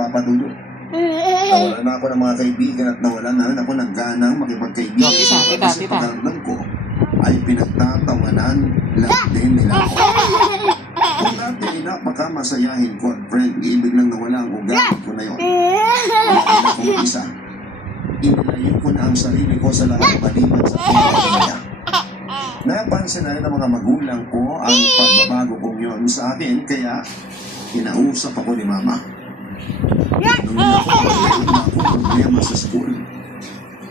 Papa Dudu. Nawalan na ako ng mga kaibigan at nawalan na rin ako ng ganang makipagkaibigan. Kasi pagkaramdam ko ay pinagtatawanan lang din nila ako. Kung dati napakamasayahin ko at friend, ibig lang nawala ang ugali ko na yun. Wala akong isa. Inilayo ko na ang sarili ko sa lahat maliban sa pagkakamaya. Napansin na rin ng mga magulang ko ang pagbabago kong yun sa akin, kaya kinausap ako ni Mama. Nung ako problema sa school.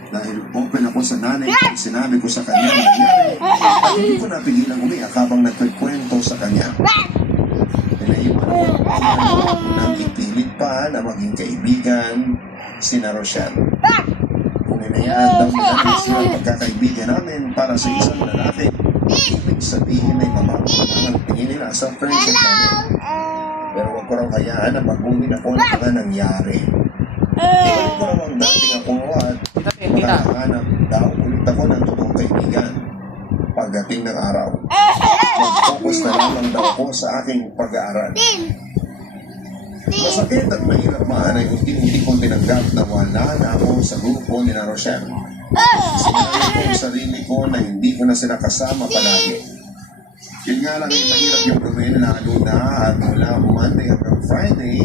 Dahil open ako sa nanay ko, sinabi ko sa kanya na nangyari, at hindi ko napigilang umiyak habang nagkikwento sa kanya. Pinaiwan ko nang ipilit pa na maging kaibigan sina Rochelle. Kung inayaan daw nila sila magkakaibigan namin para sa isang lalaki, ibig sabihin ay mamamunan ang tingin nila sa friendship namin. Pero huwag ko raw hayaan na baguhin ako ng mga nangyari. Ibalik ko raw ang dating ako at makahanap daw ulit ako ng totoong kaibigan. Pagdating ng araw, mag-focus na lamang daw ako sa aking pag-aaral. Masakit at mahirap man ay unti-unti kong tinanggap na wala na ako sa grupo ni na Rochelle. Sinabi ko ang sarili ko na hindi ko na sila kasama palagi. Yun nga lang yung mahirap yung gawin, lalo na at mula Monday hanggang Friday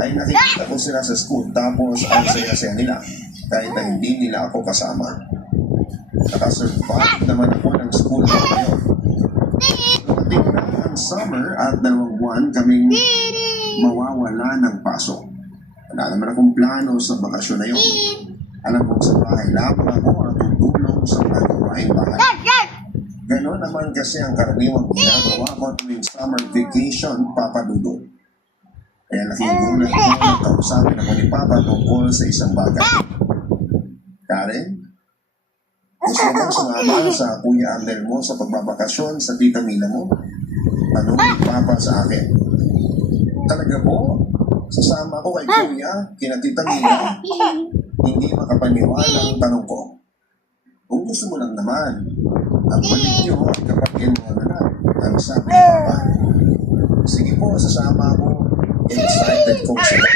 ay nakikita ko sila sa school, tapos ang saya-saya nila kahit na hindi nila ako kasama. Nakasurvive naman ako ng school ko ngayon. Dumating na ang summer at 2 buwan kaming mawawala ng pasok. Wala naman akong plano sa bakasyon na yun. Alam kong sa bahay lamang ako at tutulong sa magawaing bahay. Ganon naman kasi ang karaniwang ginagawa ko tuwing summer vacation, Papa Dudu. Kaya nakikiulat ko nang kausapin ako ni Papa tungkol sa isang bagay. Karen, gusto mo sumama sa Kuya Amnel mo sa pagbabakasyon sa Tita Mila mo? Tanong ni Papa sa akin. Talaga po? Sasama ko kay Kuya, kina Tita Mila? Hindi makapaniwala ang tanong ko. Kung gusto mo lang naman, ang balik niyo at kapatid mo na ang sabi ni Papa. Sige po, sasama ako. Excited ko sila.